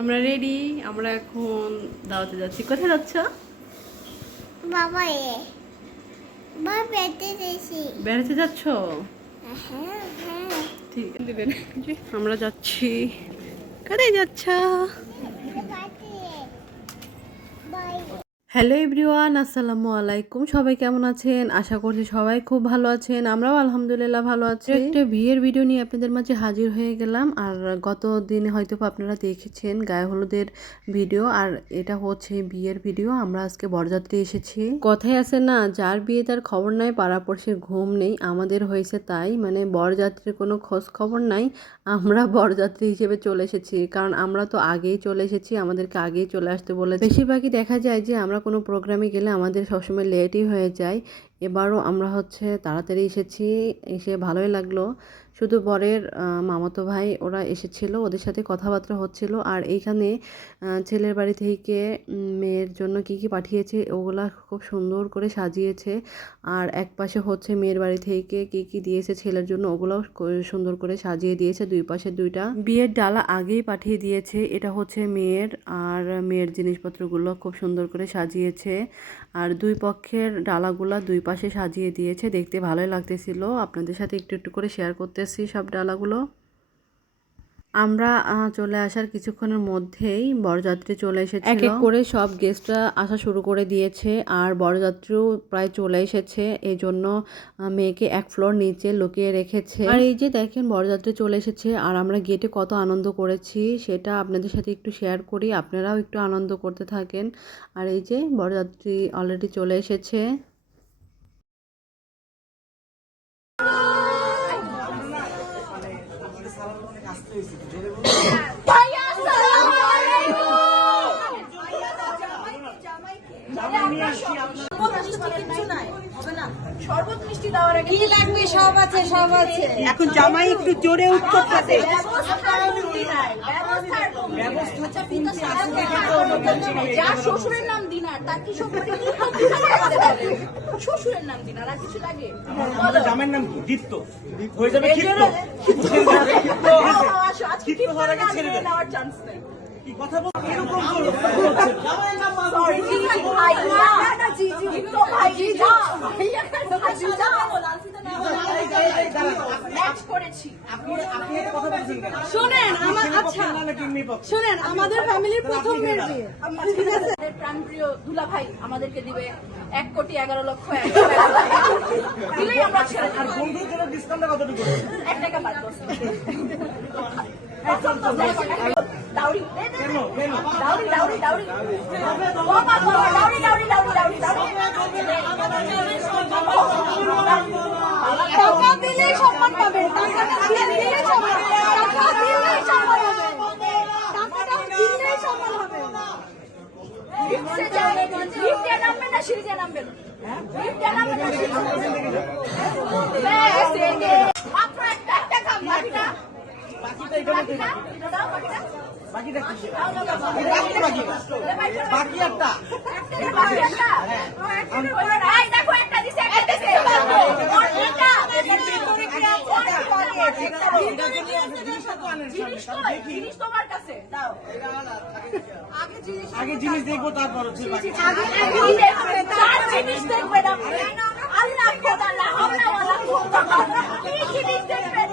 আমরা রেডি। আমরা এখন দাওয়াতে যাচ্ছি। কোথায় যাচ্ছ? বাবা বেড়াতে যাচ্ছ? হ্যাঁ ঠিক আছে, আমরা যাচ্ছি। কোথায় যাচ্ছ? হ্যালো এভরিওয়ান, আসসালামু আলাইকুম। সবাই কেমন আছেন? আশা করছি সবাই খুব ভালো আছেন। আমরাও আলহামদুলিল্লাহ ভালো আছি। একটা বিয়ের ভিডিও নিয়ে আপনাদের মাঝে হাজির হয়ে গেলাম। আর গত দিনে হয়তো আপনারা দেখেছেন গায়ে হলুদের ভিডিও, আর এটা হচ্ছে বিয়ের ভিডিও। আমরা আজকে বরযাত্রী এসেছি। কথায় আছে না, যার বিয়ে তার খবর নাই, পাড়াপড়শির ঘুম নেই। আমাদের হয়েছে তাই, মানে বরযাত্রীর কোনো খোঁজ খবর নাই। আমরা বরযাত্রী হিসেবে চলে এসেছি, কারণ আমরা তো আগেই চলে এসেছি, আমাদেরকে আগেই চলে আসতে বলে। বেশিরভাগই দেখা যায় যে আমরা কোনো প্রোগ্রামে গেলে আমাদের সবসময় লেটই হয়ে যায়। এবারও আমরা তাড়াতাড়ি এসেছি, এসে ভালোই লাগলো। শুধু বরের মামাতো ভাই ওরা এসেছিল, ওদের সাথে কথাবার্তা হচ্ছিল। আর এইখানে ছেলের বাড়ি থেকে মেয়ের জন্য কি কি পাঠিয়েছে ওগুলা খুব সুন্দর করে সাজিয়েছে। আর এক পাশে মেয়ের বাড়ি থেকে কি কি দিয়েছে ছেলের জন্য, ওগুলাও সুন্দর করে সাজিয়ে দিয়েছে। দুই পাশে দুইটা বিয়ের ডালা আগেই পাঠিয়ে দিয়েছে। এটা মেয়ের, আর মেয়ের জিনিসপত্রগুলো খুব সুন্দর করে সাজিয়েছে। আর দুই পক্ষের ডালাগুলা দুই পাশে সাজিয়ে দিয়েছে, দেখতে ভালোই লাগতেছিল। আপনাদের সাথে একটু একটু করে শেয়ার করতেছি সব ডালাগুলো। আমরা চলে আসার কিছুক্ষণের মধ্যেই বরযাত্রী চলে এসেছিল। এক এক করে সব গেস্টরা আসা শুরু করে দিয়েছে, আর বরযাত্রীও প্রায় চলে এসেছে। এই জন্য মেয়েকে এক ফ্লোর নিচে লুকিয়ে রেখেছে। আর এই যে দেখেন বরযাত্রী চলে এসেছে, আর আমরা গেটে কত আনন্দ করেছি সেটা আপনাদের সাথে একটু শেয়ার করি, আপনারাও একটু আনন্দ করতে থাকেন। আর এই যে বরযাত্রী অলরেডি চলে এসেছে। এখন জামাই একটু জোরে উঠতে থাকে। শ্বশুরের নাম দিনার, তার কি শ্বশুরের নাম দিনার আর কিছু লাগে? জামাইয়ের নাম কি? দীপ্ত হয়ে যাবে। নেওয়ার চান্স নেই। কথা বল এরকম শোনেন, আমাদের ফ্যামিলির প্রথম মেয়ের বিয়ে, ঠিক আছে? প্রাণপ্রিয় দুলা ভাই আমাদেরকে দিবে 1,11,00,000 দিলেই আমরা ছেড়ে দেব। আর বন্ধুর জন্য ডিসকাউন্টটা কতটুকু? 1 টাকা বাদ দাও। দাউরি কেন কেন দাউরি দাউরি দাউরি বাবা দাউরি দাউরি দাউরি দাউরি টাকা দিলেই সম্মান পাবে। টাকাটা দিলেই সম্মান, টাকা দিলেই সম্মান হবে, টাকাটা দিলেই সম্মান হবে। লিফটে নামবেন না সিঁড়িতে নামবেন? লিফটে নামবেন না সিঁড়িতে নামবেন? মাত্র একটা কাম, বাকিটা বাকিটা বাকি একটা দেখো একটা দিছে জিনিস তোমার কাছে দাও। আগে জিনিস দেখবো, তারপর হচ্ছে বাকি। জিনিস দেখবে না আল্লাহ খোদা হাওলা ওয়ালা কুওয়াতা কি জিনিস দেখবেন?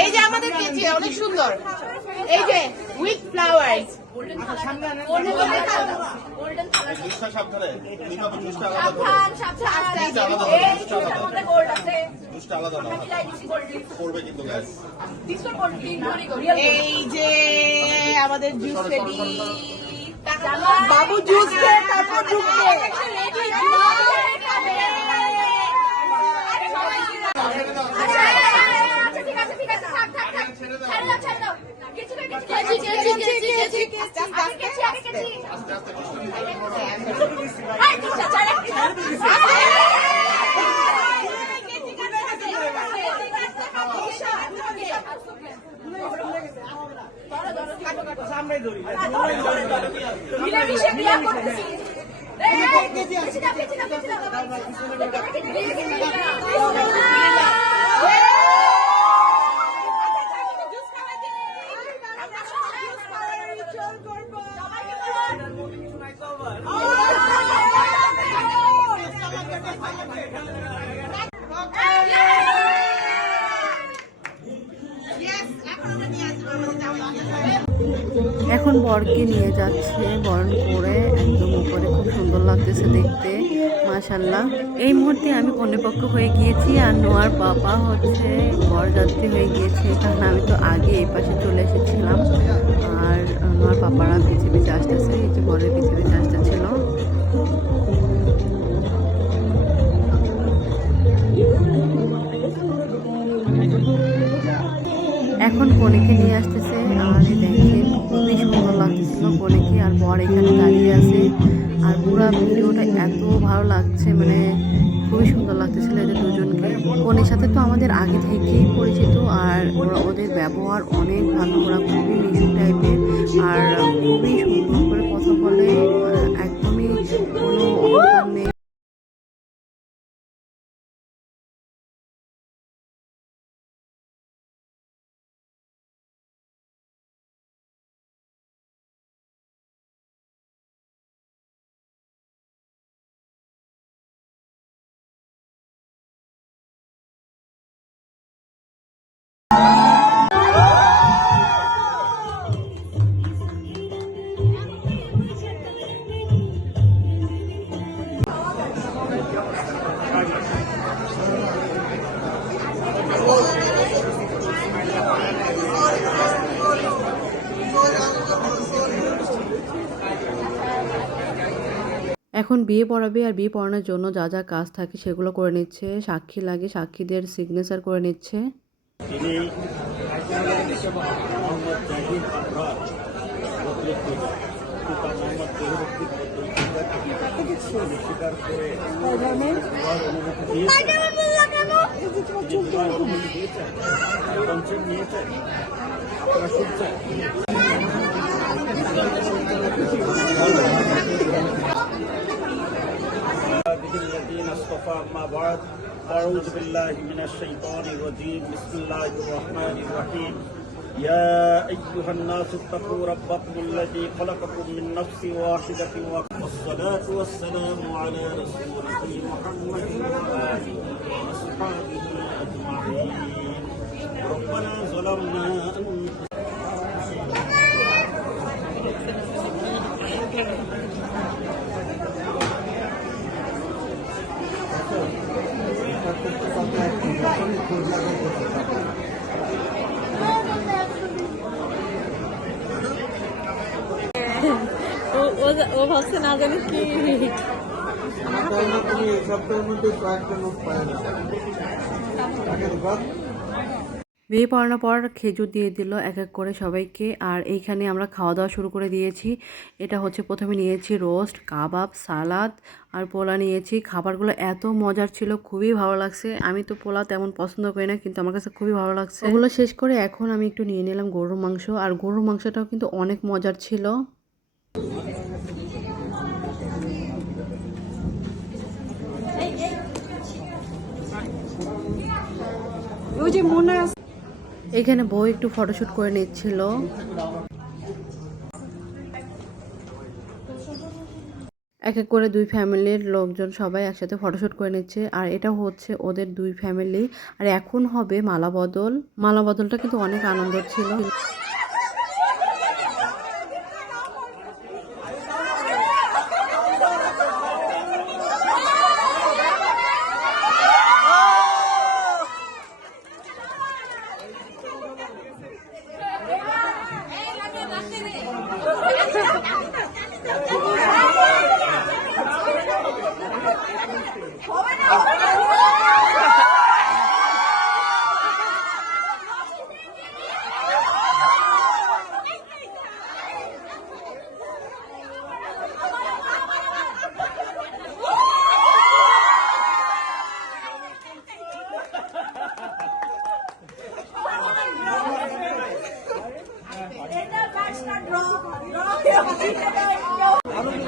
এই যে আমাদের কেজি অনেক সুন্দর, এই যে উইথ ফ্লাওয়ার্স। এই যে আমাদের জুস রেডি, বাবু জুস খেয়ে তারপর ঢুকবে। মিলেমিশে বিয়ে করতেছি। পিছিয়ে দাও, পিছিয়ে দাও, পিছিয়ে দাও। এখন বরকে নিয়ে যাচ্ছে বরণ করে একদম উপরে, খুব সুন্দর লাগতেছে দেখতে মাশাআল্লাহ। এই মুহূর্তে আমি কন্যাপক্ষ হয়ে গিয়েছি আর নোয়ার বাবা হচ্ছে বরযাত্রী হয়ে গিয়েছে, কারণ আমি তো আগে এই পাশে চলে এসেছিলাম আর নোয়ার পাপারা পিছে পিছে আসতেছে, এই যে বরের পিছে পিছে আসতেছিল। এখন কনেকে নিয়ে আসতেছে আর দেখেন খুবই সুন্দর লাগতেছিল কনেকে, আর বর এখানে দাঁড়িয়ে আছে। আর পুরো ভিডিওটা এত ভালো লাগছে, মানে খুবই সুন্দর লাগতেছিল এদের দুজনকে। কনের সাথে তো আমাদের আগে থেকেই পরিচিত, আর ওদের ব্যবহার অনেক ভালো, ওরা খুবই মিশুক টাইপের আর খুবই সুন্দর করে কথা বলে, একদমই কোনো অহংকার নেই। এখন বিয়ে পড়াবে, আর বিয়ে পড়ানোর জন্য যা যা কাজ থাকে সেগুলো করে নিচ্ছে। সাক্ষী লাগে, সাক্ষীদের সিগনেচার করে নিচ্ছে। الذين اصطفى أما بعد أعوذ بالله من الشيطان الرجيم بسم الله الرحمن الرحيم يا أيها الناس اتقوا ربكم الذي خلقكم من نفس واحدة والصلاة والسلام على رسوله محمد وآله وأصحابه أجمعين ربنا ظلمنا ও ভাবছে না জানি কি বিয়ে পড়ানোর পর খেজুর দিয়ে দিল এক এক করে সবাইকে, আর এইখানে আমরা খাওয়া দাওয়া শুরু করে দিয়েছি। এটা হচ্ছে প্রথমে নিয়েছি রোস্ট, কাবাব, সালাদ আর পোলা নিয়েছি। খাবারগুলো এত মজার ছিল, খুবই ভালো লাগছে। আমি তো পোলা তেমন পছন্দ করি না, কিন্তু আমার কাছে খুবই ভালো লাগছে। ওগুলো শেষ করে এখন আমি একটু নিয়ে নিলাম গরুর মাংস, আর গরুর মাংসটাও কিন্তু অনেক মজার ছিল। এখানে বউ একটু ফটোশুট করে নিচ্ছিল। এক এক করে দুই ফ্যামিলির লোকজন সবাই একসাথে ফটোশুট করে নিচ্ছে, আর এটা হচ্ছে ওদের দুই ফ্যামিলি। আর এখন হবে মালা বদল। মালা বদলটা কিন্তু অনেক আনন্দের ছিল।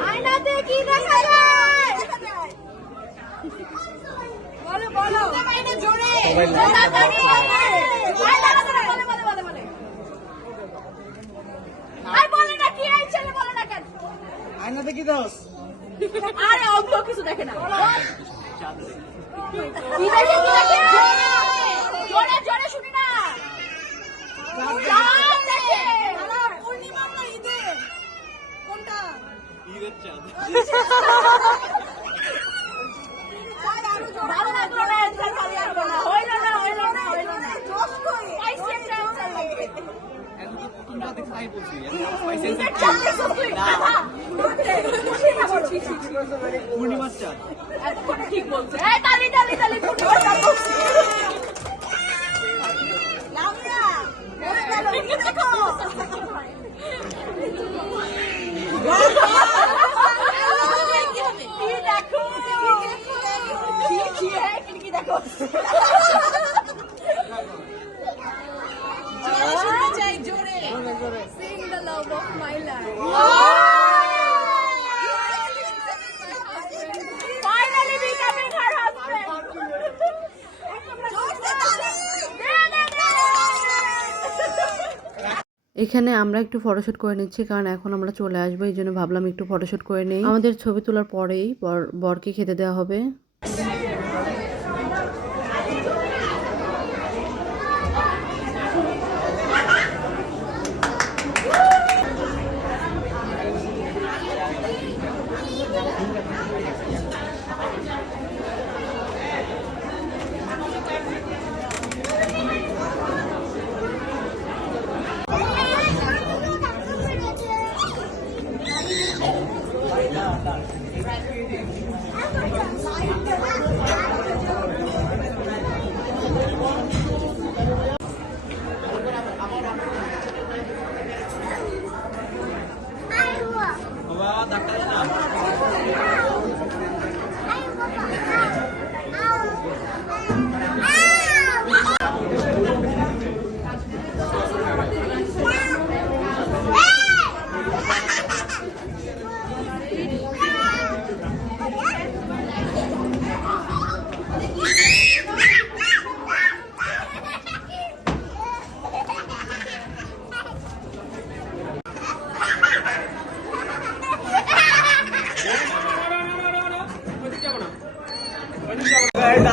আয়নাতে কি দেখা যায়? বলো বলো জোরে তাড়াতাড়ি আর বলে না কি এই ছেলে বলে না কেন? আয়নাতে কি দোষ? আরে অগুলো কিছু দেখে না। কি দেখে কি দেখে? জোরে জোরে শুনি না। চাঁদ দেখে। পূর্ণিমা না ঈদে? কোনটা? ঈদের চাঁদ। ভালো লাগলো না, answer ভালো লাগলো না। হইলো না, হইলো না, হইলো না। জোশ কই? পাইছে answer লাগে। ঈদের চাঁদ দেখছো তুই? পূর্ণিমার চাঁদ। এতক্ষণে ঠিক বলছে। এই তালি তালি তালি পূর্ণিমার চাঁদ বলছে। লামিয়া, বলে গেল, কি দেখো? কি দেখো? কি দেখো? জোরে শুনতে চাই, জোরে। Sing the love of my life. Finally becoming her husband. এখানে আমরা একটু ফটোশুট করে নিচ্ছি, কারণ এখন আমরা চলে আসবো, এই জন্য ভাবলাম একটু ফটোশুট করে নেই। আমাদের ছবি তোলার পরেই বরকে খেতে দেওয়া হবে।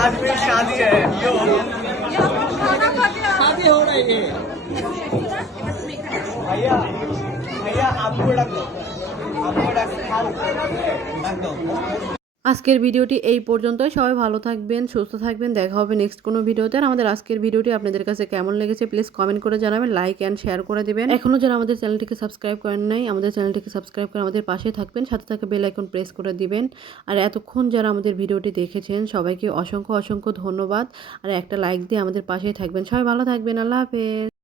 आज मेरी शादी है, शादी हो रही है। भैया भैया आपको डाक दो, आपको डाक दो। আজকের ভিডিওটি এই পর্যন্তই। সবাই ভালো থাকবেন, সুস্থ থাকবেন। দেখা হবে নেক্সট কোনো ভিডিওতে। আর আমাদের আজকের ভিডিওটি আপনাদের কাছে কেমন লেগেছে প্লিজ কমেন্ট করে জানাবেন, লাইক অ্যান্ড শেয়ার করে দিবেন। এখনও যারা আমাদের চ্যানেলটিকে সাবস্ক্রাইব করেন নাই, আমাদের চ্যানেলটিকে সাবস্ক্রাইব করে আমাদের পাশে থাকবেন, সাথে থাকা বেল আইকন প্রেস করে দিবেন। আর এতক্ষণ যারা আমাদের ভিডিওটি দেখেছেন সবাইকে অসংখ্য অসংখ্য ধন্যবাদ। আর একটা লাইক দিয়ে আমাদের পাশেই থাকবেন। সবাই ভালো থাকবেন। আল্লাহ হাফেজ।